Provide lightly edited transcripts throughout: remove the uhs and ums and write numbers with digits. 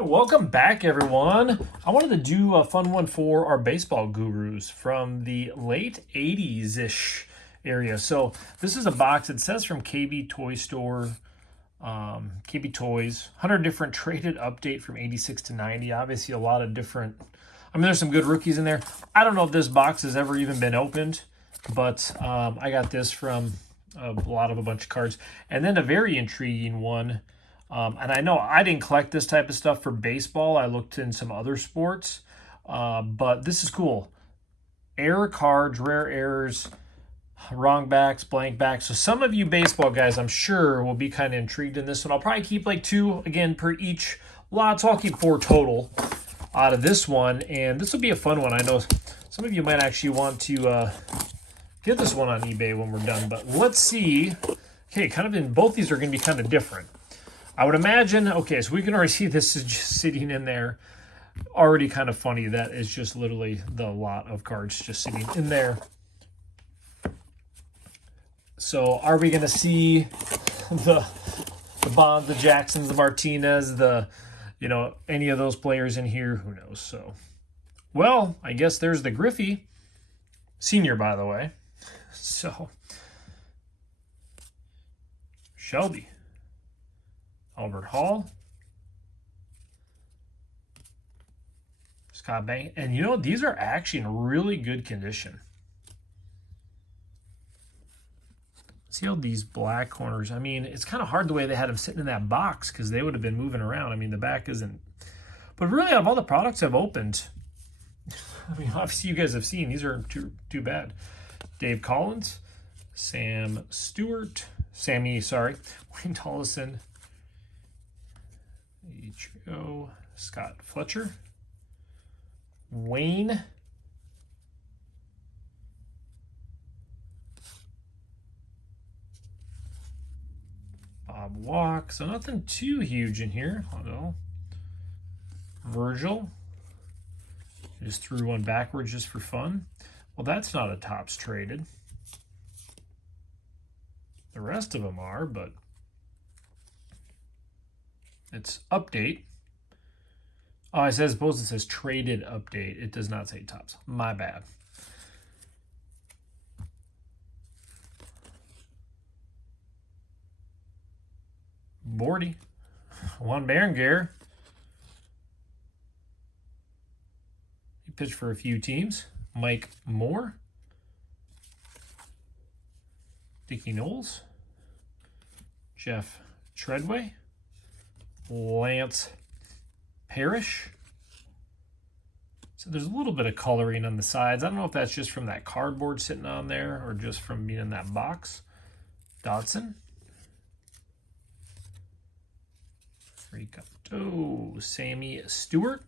Welcome back, everyone. I wanted to do a fun one for our baseball gurus from the late 80s-ish area. So this is a box. It says from KB Toy Store, KB Toys. 100 different traded update from 86 to 90. Obviously, a lot of different... I mean, there's some good rookies in there. I don't know if this box has ever even been opened, but I got this from a bunch of cards. And then a very intriguing one. And I know I didn't collect this type of stuff for baseball. I looked in some other sports. But this is cool. Error cards, rare errors, wrong backs, blank backs. So some of you baseball guys, I'm sure, will be kind of intrigued in this one. I'll probably keep like 2, again, per each lot. So I'll keep 4 total out of this one. And this will be a fun one. I know some of you might actually want to get this one on eBay when we're done. But let's see. Okay, kind of in both these are going to be kind of different. I would imagine, okay, so we can already see this is just sitting in there. Already kind of funny. That is just literally the lot of cards just sitting in there. So are we going to see the Bonds, the Jacksons, the Martinez, any of those players in here? Who knows? So, well, I guess there's the Griffey. Senior, by the way. So, Shelby. Albert Hall, Scott Bank, and these are actually in really good condition. See all these black corners. I mean, it's kind of hard the way they had them sitting in that box because they would have been moving around. I mean, the back isn't, but really, out of all the products I've opened, I mean, obviously you guys have seen these are too bad. Dave Collins, Sammy, Wayne Tollison. Scott Fletcher, Wayne, Bob Walk. So nothing too huge in here. Virgil. Just threw one backwards just for fun. Well, that's not a Topps traded. The rest of them are, but it's update. Oh, I suppose it says traded update. It does not say Topps. My bad. Bordy. Juan Berenguer. He pitched for a few teams. Mike Moore. Dickie Knowles. Jeff Treadway. Lance Parrish. So there's a little bit of coloring on the sides. I don't know if that's just from that cardboard sitting on there or just from being in that box. Dodson. Ricardo. Sammy Stewart.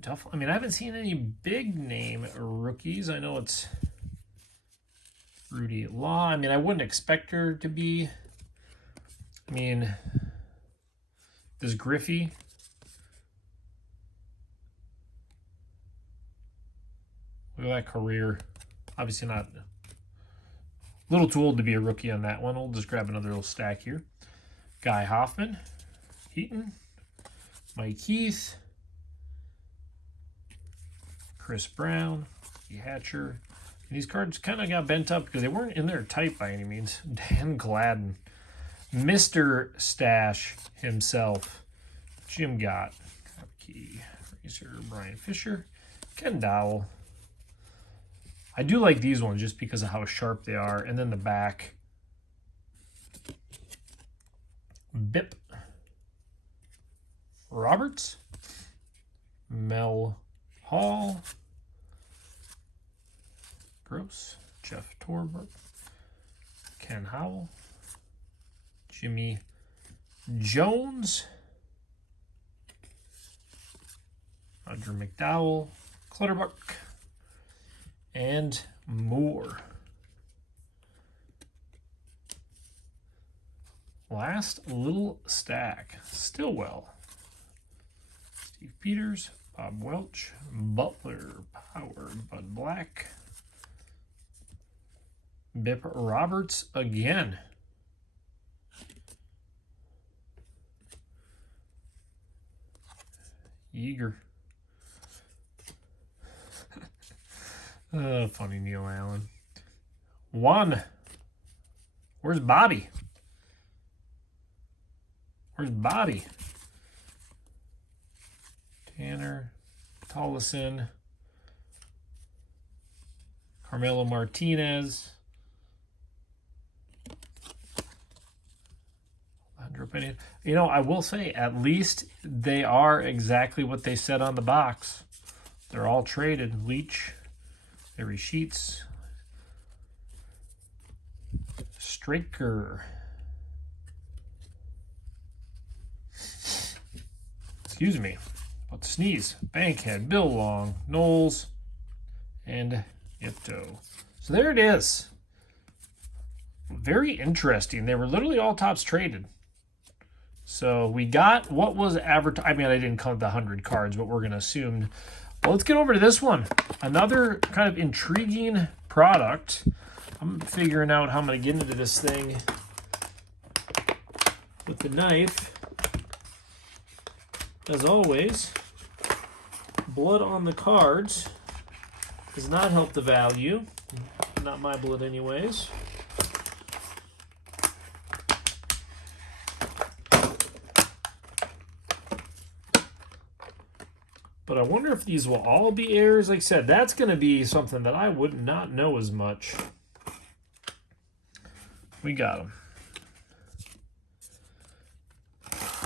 Tough. I mean, I haven't seen any big name rookies. I know it's Rudy Law. I mean, I wouldn't expect her to be. I mean, this Griffey. Look at that career. Obviously not a little too old to be a rookie on that one. We'll just grab another little stack here. Guy Hoffman, Heaton, Mike Heath, Chris Brown, Hatcher. And these cards kind of got bent up because they weren't in there tight by any means. Dan Gladden, Mr. Stash himself, Jim Gott, Key, Razor, Brian Fisher, Ken Dowell. I do like these ones just because of how sharp they are. And then the back. Bip. Roberts. Mel Hall. Gross. Jeff Torberg. Ken Howell. Jimmy Jones. Roger McDowell. Clutterbuck. And more. Last little stack. Stillwell. Steve Peters. Bob Welch. Butler. Power. Bud Black. Bip Roberts again. Yeager. Funny Neil Allen. 1. Where's Bobby? Where's Bobby? Tanner, Tollison, Carmelo Martinez, You know, I will say, at least they are exactly what they said on the box. They're all traded. Leach, Harry Sheets, Straker. Excuse me. About to sneeze. Bankhead, Bill Long, Knowles, and Ipto. So there it is. Very interesting. They were literally all tops traded. So we got what was advertised. I mean, I didn't count the 100 cards, but we're going to assume. Well, let's get over to this one. Another kind of intriguing product. I'm figuring out how I'm going to get into this thing with the knife. As always, blood on the cards does not help the value. Not my blood anyways. But I wonder if these will all be errors. Like I said, that's going to be something that I would not know as much. We got them.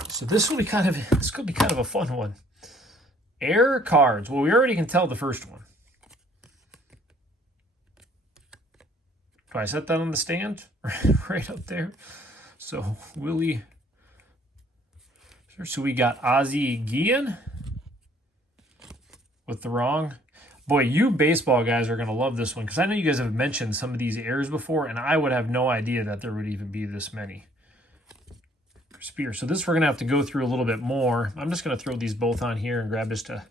So this will be kind of, this could be kind of a fun one. Error cards. Well, we already can tell the first one. Do I set that on the stand? Right up there. So Willie. So we got Ozzie Guillen with the wrong. Boy, you baseball guys are going to love this one, because I know you guys have mentioned some of these errors before, and I would have no idea that there would even be this many. Spear. So this we're going to have to go through a little bit more. I'm just going to throw these both on here and grab just a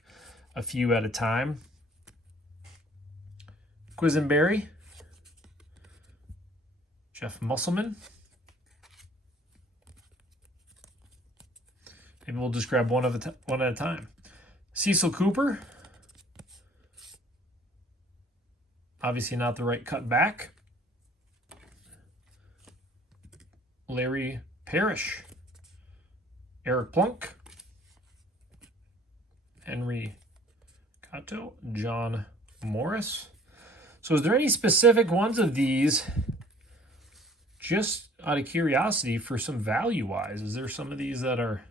few at a time. Quisenberry. Jeff Musselman. Maybe we'll just grab one at a time. Cecil Cooper. Obviously not the right cut back. Larry Parrish. Eric Plunk. Henry Cato. John Morris. So is there any specific ones of these, just out of curiosity, for some value-wise? Is there some of these that are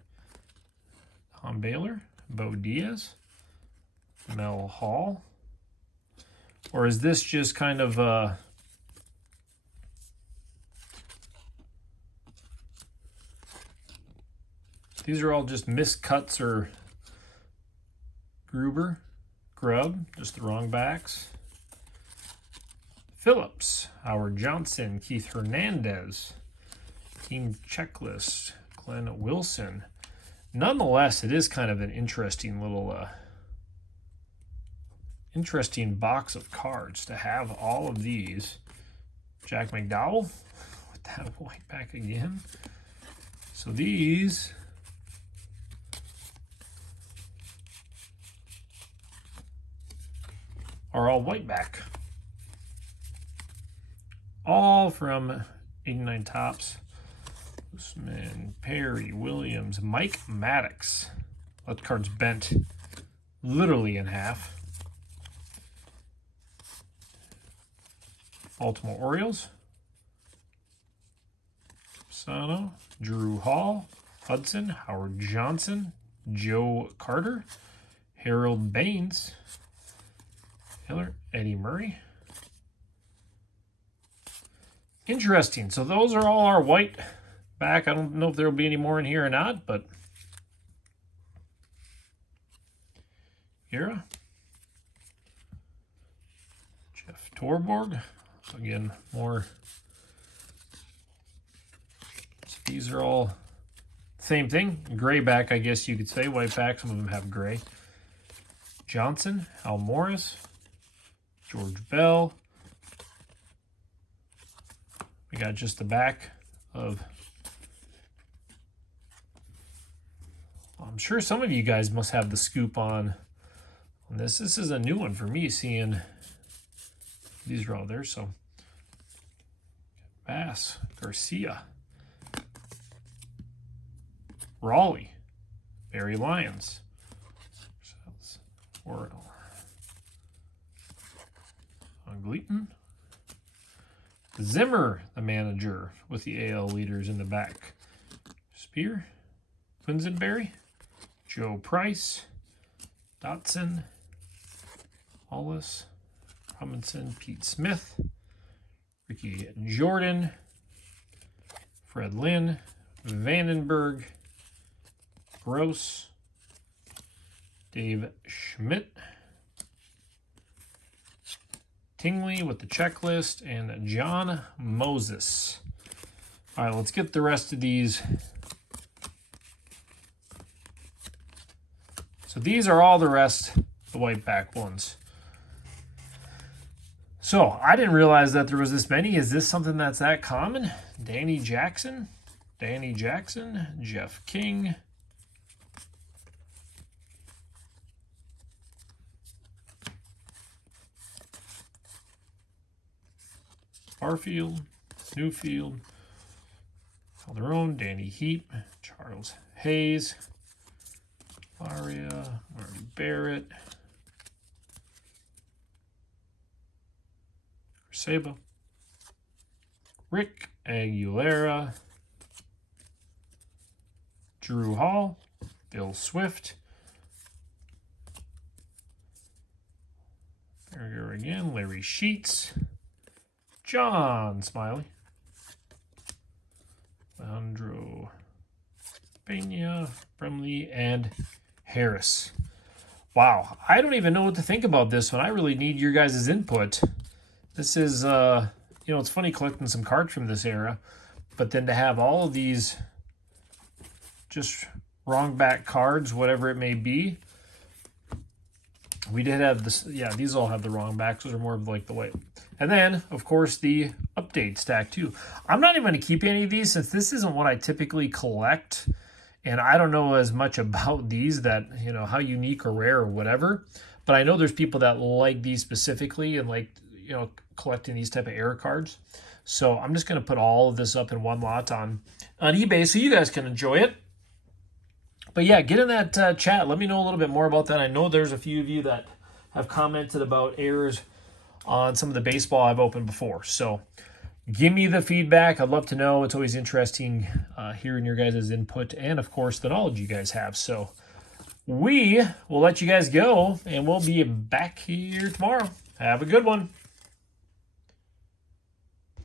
Tom Baylor, Bo Diaz, Mel Hall? Or is this just kind of these are all just miscuts, or Grubb, just the wrong backs. Phillips, Howard Johnson, Keith Hernandez, Team Checklist, Glenn Wilson. Nonetheless, it is kind of an interesting little interesting box of cards to have all of these. Jack McDowell with that white back again. So these are all white back. All from 89 Tops. Usman, Perry, Williams, Mike Maddox. That card's bent literally in half. Baltimore Orioles. Sano, Drew Hall, Hudson, Howard Johnson, Joe Carter, Harold Baines, Hiller, Eddie Murray. Interesting. So those are all our white back. I don't know if there will be any more in here or not, but Hira, Jeff Torborg. So again, more. So these are all same thing. Gray back, I guess you could say. White back, some of them have gray. Johnson, Al Morris, George Bell. We got just the back of I'm sure some of you guys must have the scoop on this. This is a new one for me, seeing these are all there. So Bass, Garcia, Raleigh, Barry Lyons, Oriole, Gleaton, Zimmer, the manager, with the AL leaders in the back. Spear, Quinsonberry, Joe Price, Dotson, Hollis, Robinson, Pete Smith, Ricky Jordan, Fred Lynn, Vandenberg, Gross, Dave Schmidt, Tingley with the checklist, and John Moses. All right, let's get the rest of these. So these are all the rest, the white back ones. So I didn't realize that there was this many. Is this something that's that common? Danny Jackson, Jeff King, Barfield, Newfield, Calderon, Danny Heap, Charles Hayes, Laria, Marty Barrett, Saba, Rick Aguilera, Drew Hall, Bill Swift, there again, Larry Sheets, John Smiley, Leandro Pena, Bremley, and Harris. Wow, I don't even know what to think about this one. I really need your guys' input. This is, it's funny collecting some cards from this era, but then to have all of these just wrong back cards, whatever it may be. We did have this, yeah, these all have the wrong backs. Those are more of like the white. And then, of course, the update stack too. I'm not even going to keep any of these since this isn't what I typically collect. And I don't know as much about these that, how unique or rare or whatever. But I know there's people that like these specifically and like, collecting these type of error cards. So I'm just going to put all of this up in one lot on eBay so you guys can enjoy it. But yeah, get in that chat. Let me know a little bit more about that. I know there's a few of you that have commented about errors on some of the baseball I've opened before. So give me the feedback. I'd love to know. It's always interesting hearing your guys' input and, of course, the knowledge you guys have. So we will let you guys go, and we'll be back here tomorrow. Have a good one.